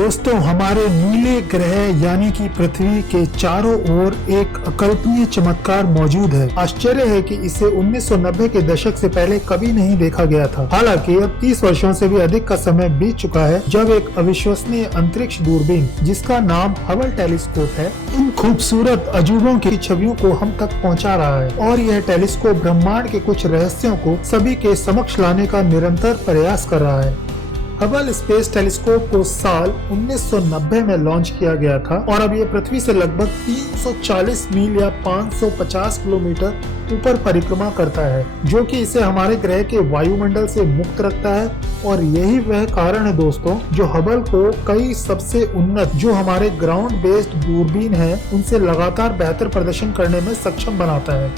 दोस्तों, हमारे नीले ग्रह यानी कि पृथ्वी के चारों ओर एक अकल्पनीय चमत्कार मौजूद है। आश्चर्य है कि इसे 1990 के दशक से पहले कभी नहीं देखा गया था। हालांकि अब 30 वर्षों से भी अधिक का समय बीत चुका है जब एक अविश्वसनीय अंतरिक्ष दूरबीन, जिसका नाम हबल टेलीस्कोप है, इन खूबसूरत अजूबों की छवियों को हम तक पहुंचा रहा है। और यह टेलीस्कोप ब्रह्मांड के कुछ रहस्यों को सभी के समक्ष लाने का निरंतर प्रयास कर रहा है। हबल स्पेस टेलीस्कोप को साल 1990 में लॉन्च किया गया था और अब ये पृथ्वी से लगभग 340 मील या 550 किलोमीटर ऊपर परिक्रमा करता है, जो कि इसे हमारे ग्रह के वायुमंडल से मुक्त रखता है। और यही वह कारण है दोस्तों, जो हबल को कई सबसे उन्नत जो हमारे ग्राउंड बेस्ड दूरबीन है उनसे लगातार बेहतर प्रदर्शन करने में सक्षम बनाता है,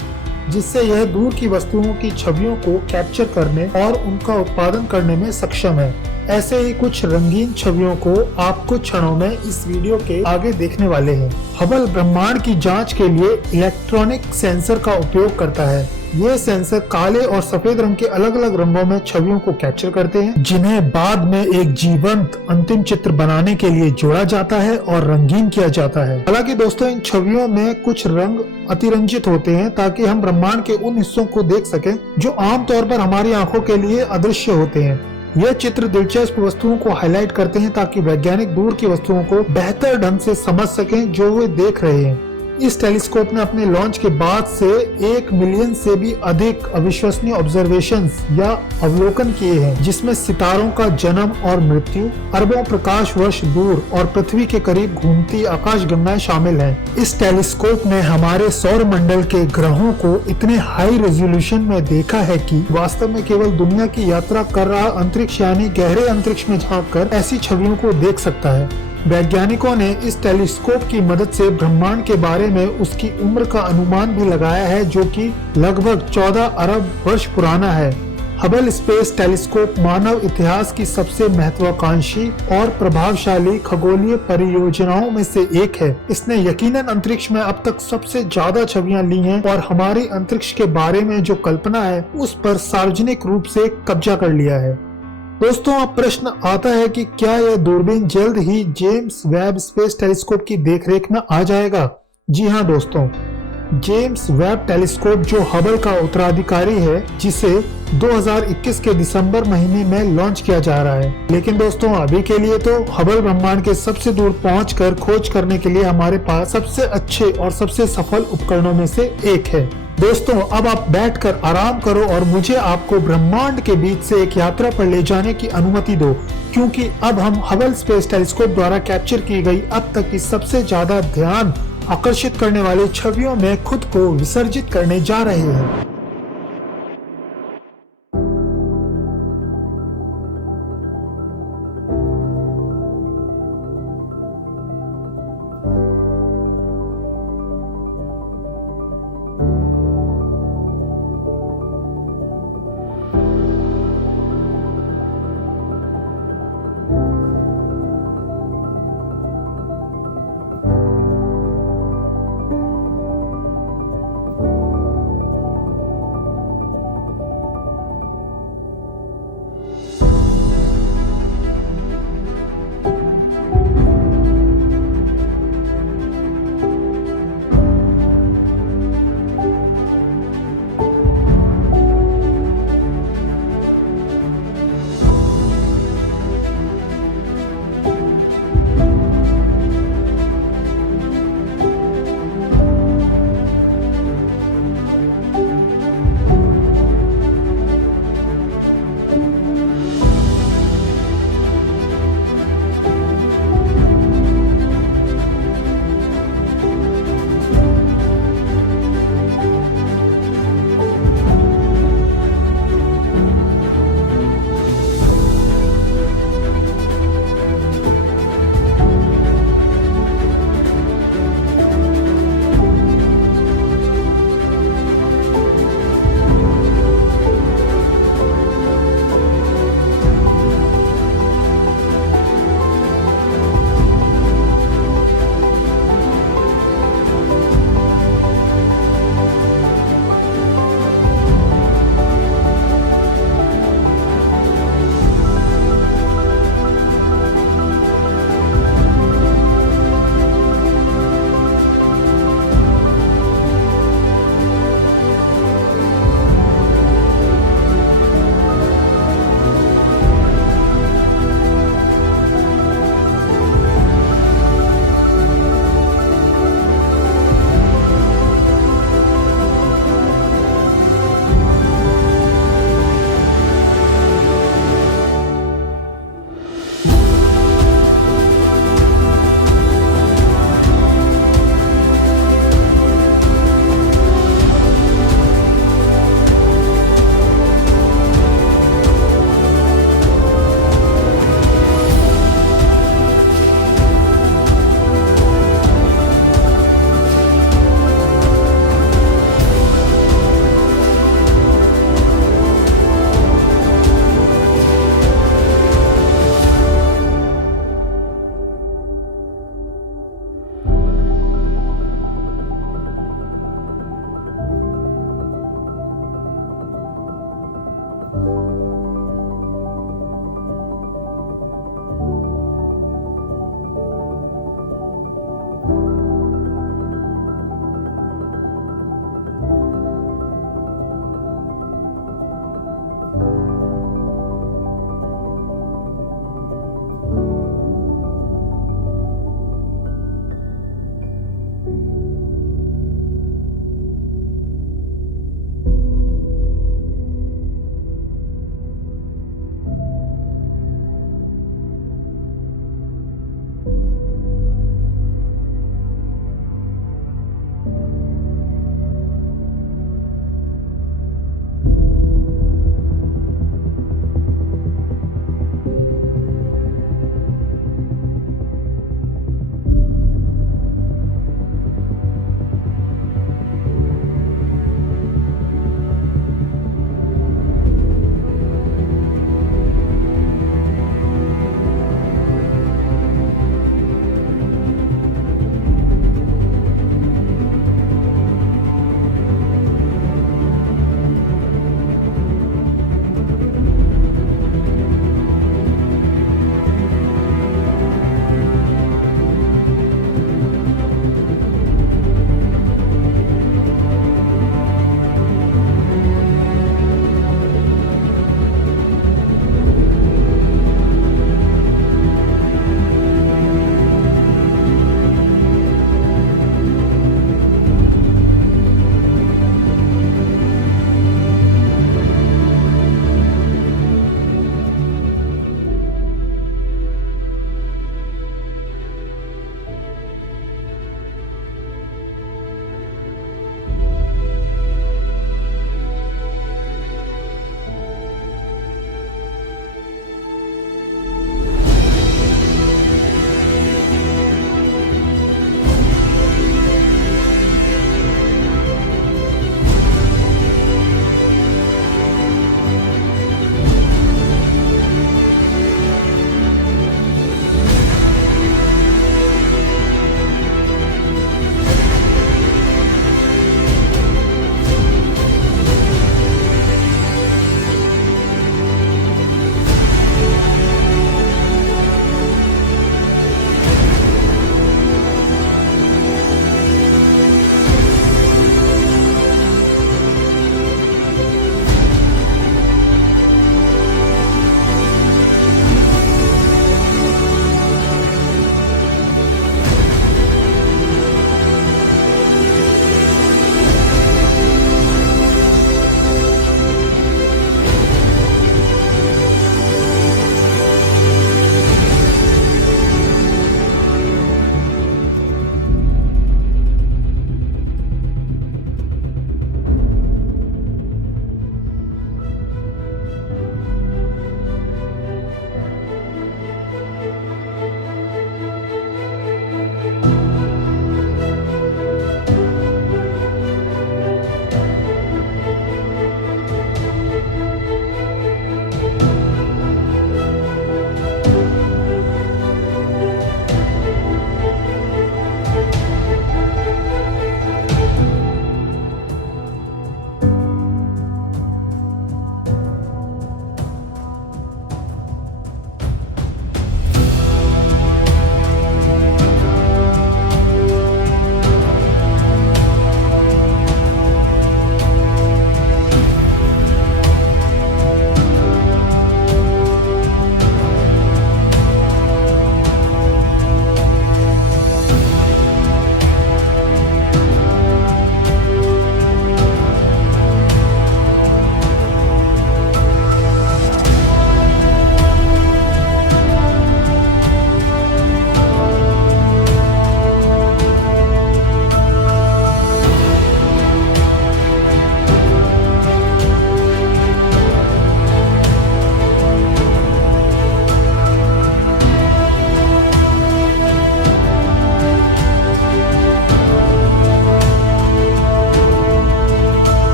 जिससे यह दूर की वस्तुओं की छवियों को कैप्चर करने और उनका उत्पादन करने में सक्षम है। ऐसे ही कुछ रंगीन छवियों को आप कुछ क्षणों में इस वीडियो के आगे देखने वाले हैं। हबल ब्रह्मांड की जांच के लिए इलेक्ट्रॉनिक सेंसर का उपयोग करता है। ये सेंसर काले और सफेद रंग के अलग अलग रंगों में छवियों को कैप्चर करते हैं, जिन्हें बाद में एक जीवंत अंतिम चित्र बनाने के लिए जोड़ा जाता है और रंगीन किया जाता है। हालांकि दोस्तों, इन छवियों में कुछ रंग अतिरंजित होते हैं ताकि हम ब्रह्मांड के उन हिस्सों को देख सकें जो आमतौर पर हमारी आंखों के लिए अदृश्य होते हैं। यह चित्र दिलचस्प वस्तुओं को हाईलाइट करते हैं ताकि वैज्ञानिक दूर की वस्तुओं को बेहतर ढंग से समझ सकें जो वे देख रहे हैं। इस टेलीस्कोप ने अपने लॉन्च के बाद से 1 मिलियन से भी अधिक अविश्वसनीय ऑब्जर्वेशंस या अवलोकन किए हैं, जिसमें सितारों का जन्म और मृत्यु, अरबों प्रकाश वर्ष दूर और पृथ्वी के करीब घूमती आकाशगंगाएं शामिल हैं। इस टेलीस्कोप ने हमारे सौर मंडल के ग्रहों को इतने हाई रेजोल्यूशन में देखा है कि वास्तव में केवल दुनिया की यात्रा कर रहा अंतरिक्ष यानी गहरे अंतरिक्ष में झांककर ऐसी छवियों को देख सकता है। वैज्ञानिकों ने इस टेलीस्कोप की मदद से ब्रह्मांड के बारे में उसकी उम्र का अनुमान भी लगाया है, जो कि लगभग 14 अरब वर्ष पुराना है। हबल स्पेस टेलीस्कोप मानव इतिहास की सबसे महत्वाकांक्षी और प्रभावशाली खगोलीय परियोजनाओं में से एक है। इसने यकीनन अंतरिक्ष में अब तक सबसे ज्यादा छवियां ली हैं और हमारी अंतरिक्ष के बारे में जो कल्पना है उस पर सार्वजनिक रूप से कब्जा कर लिया है। दोस्तों, अब प्रश्न आता है कि क्या यह दूरबीन जल्द ही जेम्स वेब स्पेस टेलीस्कोप की देखरेख में आ जाएगा? जी हाँ दोस्तों, जेम्स वेब टेलीस्कोप जो हबल का उत्तराधिकारी है, जिसे 2021 के दिसंबर महीने में लॉन्च किया जा रहा है। लेकिन दोस्तों, अभी के लिए तो हबल ब्रह्मांड के सबसे दूर पहुंचकर खोज करने के लिए हमारे पास सबसे अच्छे और सबसे सफल उपकरणों में से एक है। दोस्तों, अब आप बैठकर आराम करो और मुझे आपको ब्रह्मांड के बीच से एक यात्रा पर ले जाने की अनुमति दो, क्योंकि अब हम हबल स्पेस टेलीस्कोप द्वारा कैप्चर की गई अब तक की सबसे ज्यादा ध्यान आकर्षित करने वाली छवियों में खुद को विसर्जित करने जा रहे हैं।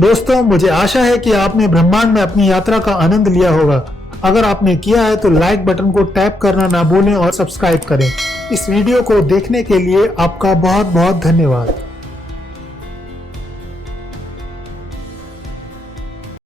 दोस्तों, मुझे आशा है कि आपने ब्रह्मांड में अपनी यात्रा का आनंद लिया होगा। अगर आपने किया है तो लाइक बटन को टैप करना ना भूलें और सब्सक्राइब करें। इस वीडियो को देखने के लिए आपका बहुत बहुत धन्यवाद।